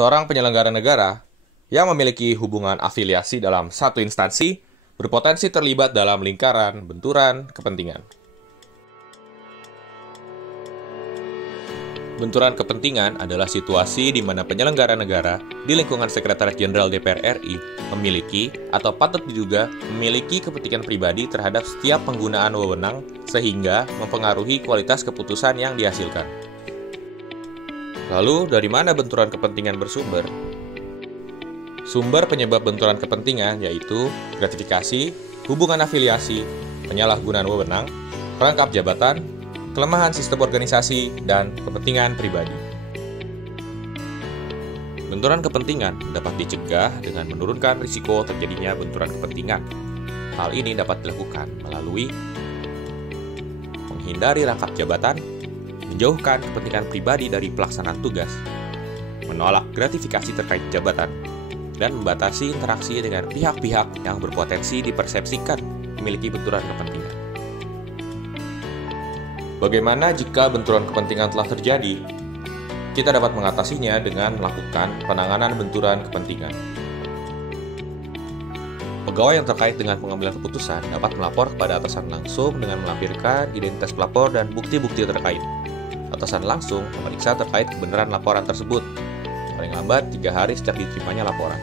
Seorang penyelenggara negara yang memiliki hubungan afiliasi dalam satu instansi berpotensi terlibat dalam lingkaran benturan kepentingan. Benturan kepentingan adalah situasi di mana penyelenggara negara di lingkungan Sekretariat Jenderal DPR RI memiliki atau patut diduga memiliki kepentingan pribadi terhadap setiap penggunaan wewenang sehingga mempengaruhi kualitas keputusan yang dihasilkan. Lalu, dari mana benturan kepentingan bersumber? Sumber penyebab benturan kepentingan yaitu gratifikasi, hubungan afiliasi, penyalahgunaan wewenang, rangkap jabatan, kelemahan sistem organisasi, dan kepentingan pribadi. Benturan kepentingan dapat dicegah dengan menurunkan risiko terjadinya benturan kepentingan. Hal ini dapat dilakukan melalui menghindari rangkap jabatan, menjauhkan kepentingan pribadi dari pelaksanaan tugas, menolak gratifikasi terkait jabatan, dan membatasi interaksi dengan pihak-pihak yang berpotensi dipersepsikan memiliki benturan kepentingan. Bagaimana jika benturan kepentingan telah terjadi? Kita dapat mengatasinya dengan melakukan penanganan benturan kepentingan. Pegawai yang terkait dengan pengambilan keputusan dapat melapor kepada atasan langsung dengan melampirkan identitas pelapor dan bukti-bukti terkait. Atasan langsung memeriksa terkait kebenaran laporan tersebut, paling lambat 3 hari sejak diterimanya laporan.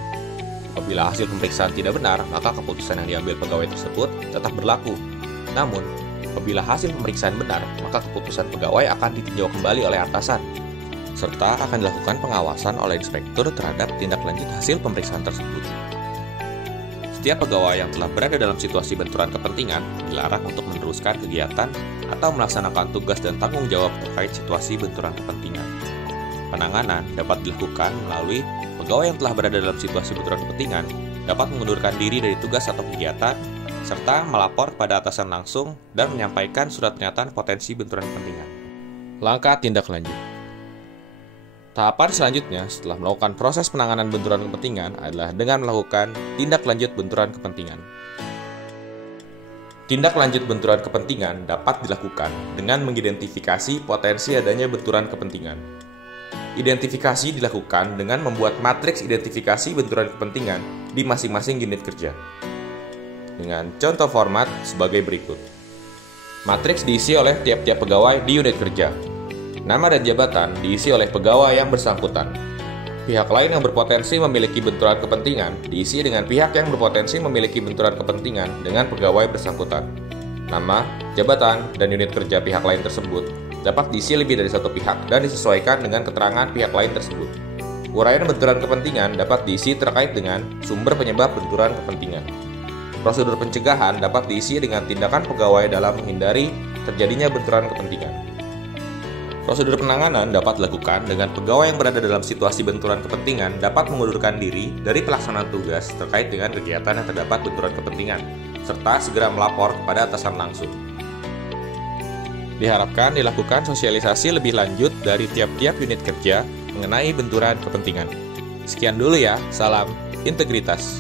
Apabila hasil pemeriksaan tidak benar, maka keputusan yang diambil pegawai tersebut tetap berlaku. Namun, apabila hasil pemeriksaan benar, maka keputusan pegawai akan ditinjau kembali oleh atasan, serta akan dilakukan pengawasan oleh inspektur terhadap tindak lanjut hasil pemeriksaan tersebut. Setiap pegawai yang telah berada dalam situasi benturan kepentingan dilarang untuk meneruskan kegiatan atau melaksanakan tugas dan tanggung jawab terkait situasi benturan kepentingan. Penanganan dapat dilakukan melalui pegawai yang telah berada dalam situasi benturan kepentingan dapat mengundurkan diri dari tugas atau kegiatan, serta melapor pada atasan langsung dan menyampaikan surat pernyataan potensi benturan kepentingan. Langkah tindak lanjut. Tahapan selanjutnya setelah melakukan proses penanganan benturan kepentingan adalah dengan melakukan tindak lanjut benturan kepentingan. Tindak lanjut benturan kepentingan dapat dilakukan dengan mengidentifikasi potensi adanya benturan kepentingan. Identifikasi dilakukan dengan membuat matriks identifikasi benturan kepentingan di masing-masing unit kerja. Dengan contoh format sebagai berikut. Matriks diisi oleh tiap-tiap pegawai di unit kerja. Nama dan jabatan diisi oleh pegawai yang bersangkutan. Pihak lain yang berpotensi memiliki benturan kepentingan diisi dengan pihak yang berpotensi memiliki benturan kepentingan dengan pegawai bersangkutan. Nama, jabatan, dan unit kerja pihak lain tersebut dapat diisi lebih dari satu pihak dan disesuaikan dengan keterangan pihak lain tersebut. Uraian benturan kepentingan dapat diisi terkait dengan sumber penyebab benturan kepentingan. Prosedur pencegahan dapat diisi dengan tindakan pegawai dalam menghindari terjadinya benturan kepentingan. Prosedur penanganan dapat dilakukan dengan pegawai yang berada dalam situasi benturan kepentingan dapat mengundurkan diri dari pelaksanaan tugas terkait dengan kegiatan yang terdapat benturan kepentingan, serta segera melapor kepada atasan langsung. Diharapkan dilakukan sosialisasi lebih lanjut dari tiap-tiap unit kerja mengenai benturan kepentingan. Sekian dulu ya, salam integritas.